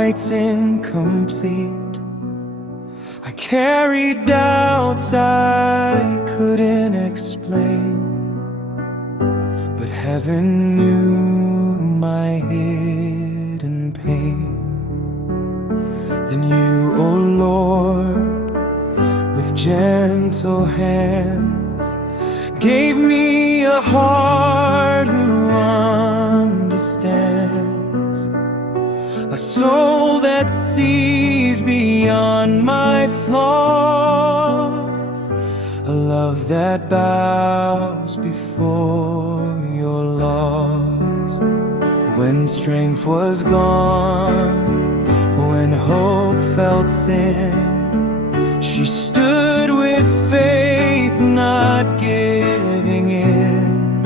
night's incomplete. I carried doubts I couldn't explain, but heaven knew my hidden pain. Then you, O Lord, with gentle hands, gave me a heart who understands, a soul that sees beyond my flaws, a love that bows before your laws. When strength was gone, when hope felt thin, she stood with faith, not giving in.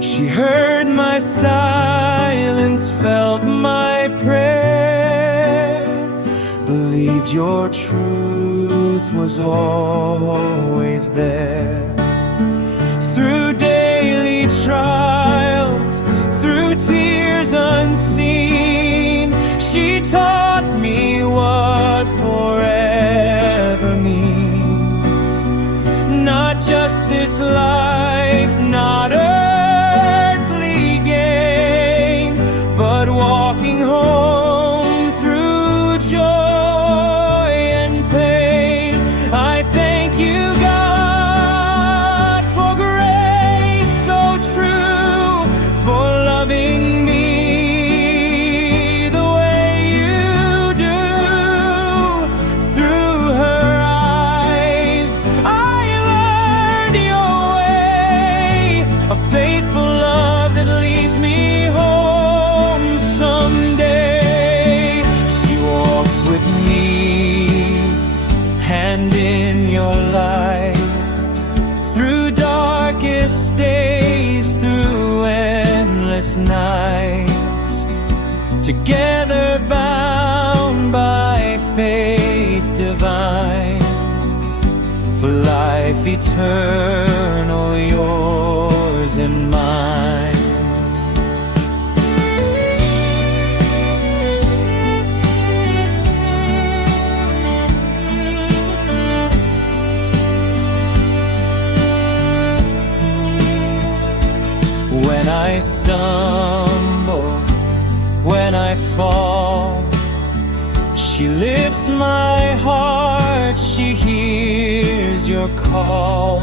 She heard my silence, felt my prayer, believed your truth was always there. Through daily trials, through tears unseen, she taught me what forever means. Not just this life, not earthly gain, but walking home through joy and pain. I thank you, God, for grace so true, for loving me the way you do. Through her eyes I learned your way, a faithful love that leads me home someday. She walks with me, hand in your light, through darkest days, through endless nights, together bound by faith divine, for life eternal, yours and mine. When I stumble, when I fall, she lifts my heart, she hears your call,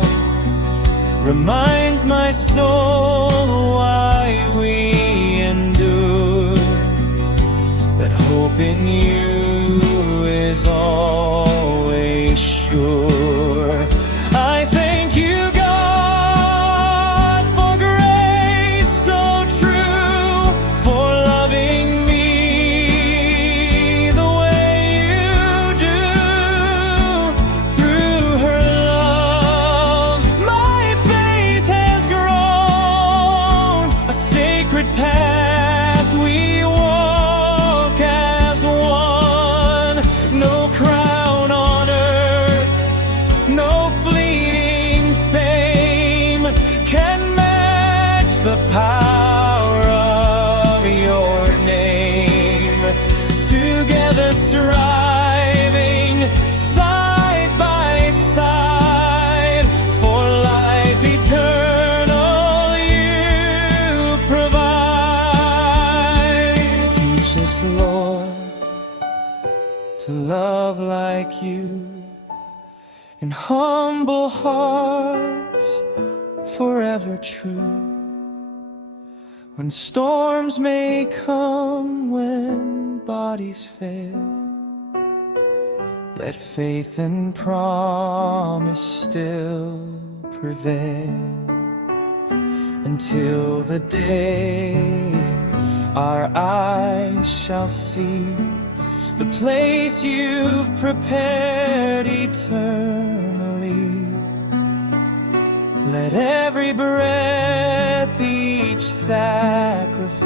reminds my soul why we endure, that hope in you is always sure. I thank you, God, for grace so true, for loving me the way you do. Through her love, my faith has grown, a sacred path we walk as one. No crown on earth, no fleeting fame can match the power of your name. Together striving, side by side, for life eternal you provide. Teach us, Lord, to love like you, in humble hearts forever true. When storms may come, when bodies fail, let faith and promise still prevail, until the day our eyes shall see the place you've prepared eternally. Let every breath, each sacrifice,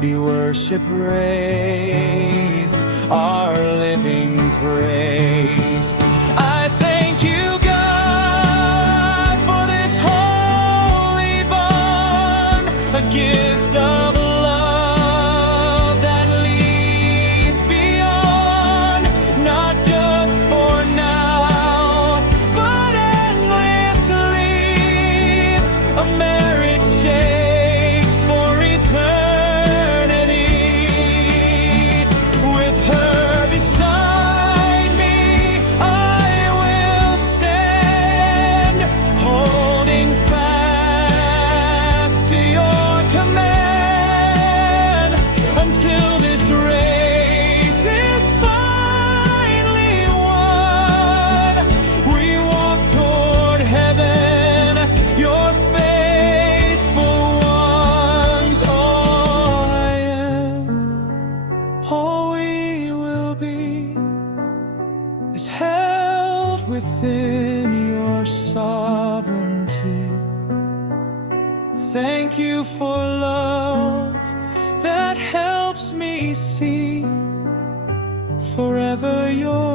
be worship raised, our living praise. I thank you, God, for this holy bond, a gift of love see, forever yours.